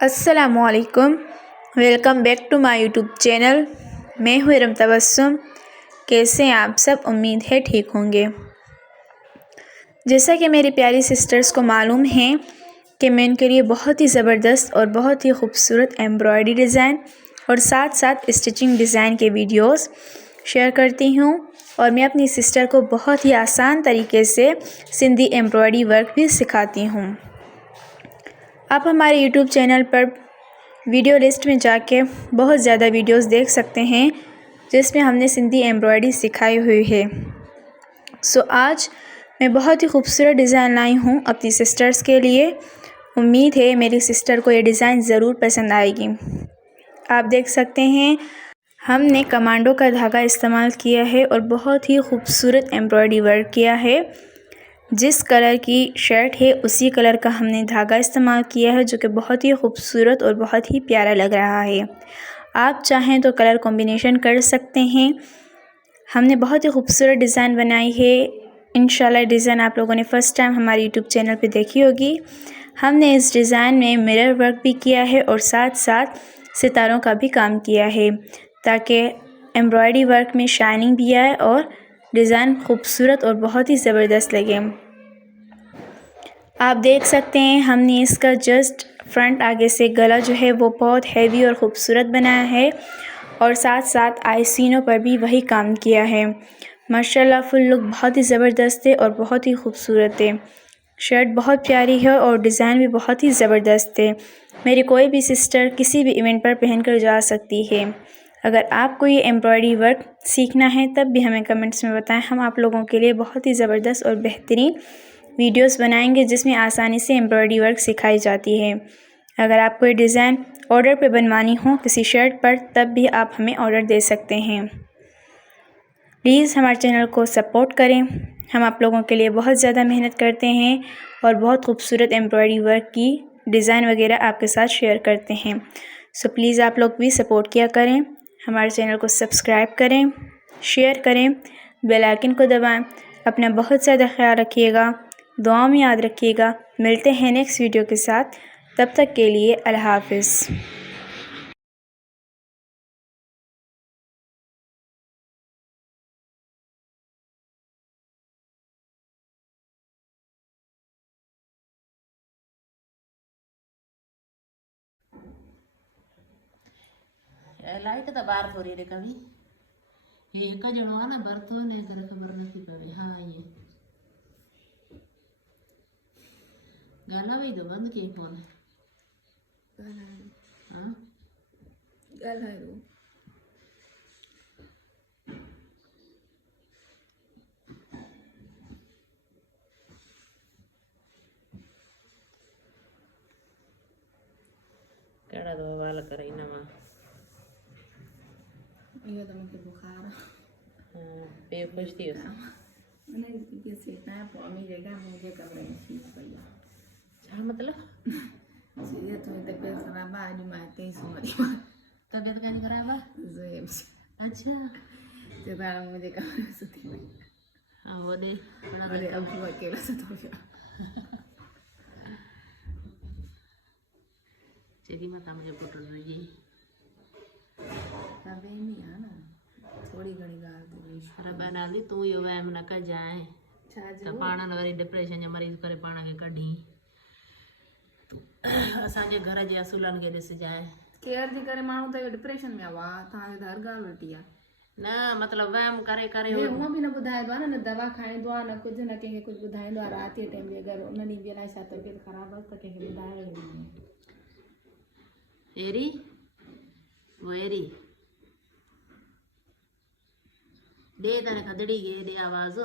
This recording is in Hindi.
अस्सलामुअलैकुम। Welcome back to my YouTube channel. मैं हूँ इरम तबस्सुम। कैसे हैं आप सब? उम्मीद है ठीक होंगे। जैसा कि मेरी प्यारी सिस्टर्स को मालूम है कि मैं उनके लिए बहुत ही ज़बरदस्त और बहुत ही खूबसूरत एम्ब्रॉयडरी डिज़ाइन और साथ साथ स्टिचिंग डिज़ाइन के वीडियोस शेयर करती हूँ, और मैं अपनी सिस्टर को बहुत ही आसान तरीके से सिंधी एम्ब्रॉयडरी वर्क भी सिखाती हूँ। आप हमारे यूट्यूब चैनल पर वीडियो लिस्ट में जाके बहुत ज़्यादा वीडियोस देख सकते हैं जिसमें हमने सिंधी एम्ब्रॉयडरी सिखाई हुई है। आज मैं बहुत ही खूबसूरत डिज़ाइन लाई हूँ अपनी सिस्टर्स के लिए। उम्मीद है मेरी सिस्टर को ये डिज़ाइन ज़रूर पसंद आएगी। आप देख सकते हैं हमने कमांडो का धागा इस्तेमाल किया है और बहुत ही खूबसूरत एम्ब्रॉयडरी वर्क किया है। जिस कलर की शर्ट है उसी कलर का हमने धागा इस्तेमाल किया है, जो कि बहुत ही खूबसूरत और बहुत ही प्यारा लग रहा है। आप चाहें तो कलर कॉम्बिनेशन कर सकते हैं। हमने बहुत ही खूबसूरत डिज़ाइन बनाई है। इंशाल्लाह डिज़ाइन आप लोगों ने फ़र्स्ट टाइम हमारे यूट्यूब चैनल पे देखी होगी। हमने इस डिज़ाइन में मिरर वर्क भी किया है और साथ साथ सितारों का भी काम किया है, ताकि एम्ब्रॉयडरी वर्क में शाइनिंग भी आए और डिज़ाइन खूबसूरत और बहुत ही ज़बरदस्त लगे। आप देख सकते हैं हमने इसका जस्ट फ्रंट आगे से गला जो है वो बहुत हैवी और ख़ूबसूरत बनाया है, और साथ साथ आइसीनों पर भी वही काम किया है। माशाल्लाह फुल लुक बहुत ही ज़बरदस्त है और बहुत ही खूबसूरत है। शर्ट बहुत प्यारी है और डिज़ाइन भी बहुत ही ज़बरदस्त है। मेरी कोई भी सिस्टर किसी भी इवेंट पर पहन कर जा सकती है। अगर आपको ये एम्ब्रॉयडरी वर्क सीखना है तब भी हमें कमेंट्स में बताएं। हम आप लोगों के लिए बहुत ही ज़बरदस्त और बेहतरीन वीडियोस बनाएंगे जिसमें आसानी से एम्ब्रॉयडरी वर्क सिखाई जाती है। अगर आपको ये डिज़ाइन ऑर्डर पे बनवानी हो किसी शर्ट पर, तब भी आप हमें ऑर्डर दे सकते हैं। प्लीज़ हमारे चैनल को सपोर्ट करें। हम आप लोगों के लिए बहुत ज़्यादा मेहनत करते हैं और बहुत खूबसूरत एम्ब्रॉयडरी वर्क की डिज़ाइन वगैरह आपके साथ शेयर करते हैं। प्लीज़ आप लोग भी सपोर्ट किया करें। हमारे चैनल को सब्सक्राइब करें, शेयर करें, बेल आइकन को दबाएं। अपना बहुत ज़्यादा ख्याल रखिएगा, दुआ में याद रखिएगा। मिलते हैं नेक्स्ट वीडियो के साथ। तब तक के लिए अल्लाह हाफ़िज़। लाइट तो बाहर थोड़ी रे कभी ये एक जणो है ना बरतो ने करे खबर नहीं पवे। हाँ ये गाना भी तो बंद की फोन हाँ गल है वो केड़ा दो वाल करे ना मां ये तो मुझे बुखार हाँ पे खुश थी उस मैंने ये सीखना है पौमी जगह मुझे कमरे में ठीक पड़ा। क्या मतलब सीधे तो तबीयत खराब है आज मारते ही सुमरी तबीयत कैसी खराब है? ज़ेब अच्छा तो तारा मुझे कमरे में सुती हुई। हाँ वो दे बड़ा अरे अब वो अकेला से तो गया चली मत मुझे पुटल रही तबे नहीं है ना थोड़ी घनी गाल तो अरे बना दी तू यो वैम न कर जाए तो पाण वारी डिप्रेशन जो मरीज करे पाण के कढी असांजे घर जे असुलन के ॾिस जाए केयर थी करे माण्हू त डिप्रेशन में आवा तव्हांखे त हर ॻाल्हि वेठी आहे। न मतलब वहम करे करे हे हूअं बि न ॿुधाईंदो आहे न दवा खाईंदो आहे न कुझु न कंहिंखे कुझु ॿुधाईंदो आहे। राति जे टाइम बि अगरि उन ॾींहुं बि अलाए छा तबियत ख़राबु आहे त कंहिंखे ॿुधाए रखंदी एरी वो एरी दे तने खदड़ी गे दे आवाज़